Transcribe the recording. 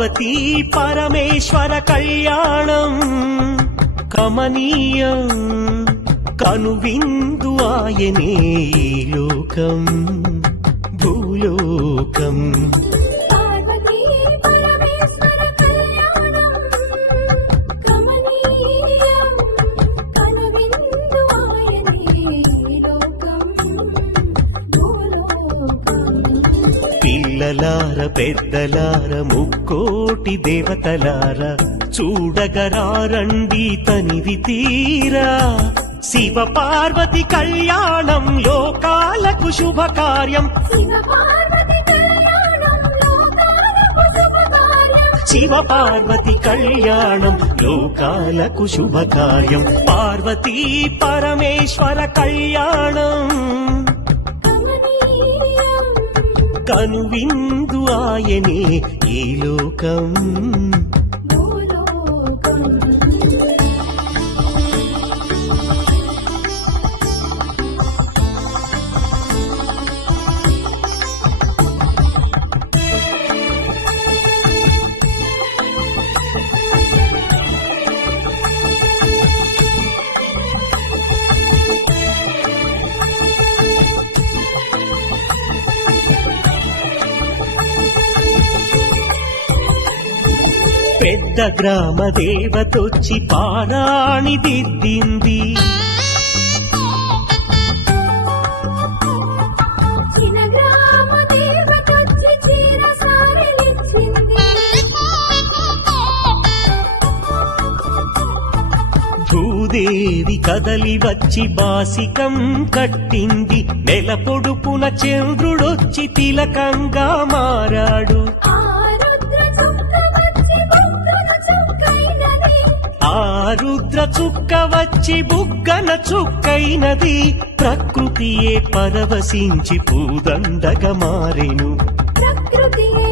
పార్వతీ పరమేశ్వర కళ్యాణం కమనీయం కనువిందు ఆయనే ఈ లోకం భూలోకం పిల్లలార పెద్దలార ముక్కోటి దేవతలార చూడగరారండి తనివి తీరా శివ పార్వతి కళ్యాణం లోకాలకు శుభకార్యం శివ పార్వతి కళ్యాణం లోకాలకు శుభకార్యం పార్వతీ పరమేశ్వర కళ్యాణం కనువిందు ఆయనే ఈ లోకం పెద్ద గ్రామ దేవతొచ్చి పారాణి దిద్దింది భూదేవి కదలి వచ్చి బాసికం కట్టింది నెల పొడుపున చంద్రుడొచ్చి తిలకంగా మారాడు ఆ రుద్ర చుక్క వచ్చి బుగ్గన చుక్కైనది ప్రకృతియే పరవశించి పూదండగా మారెను ప్రకృతియే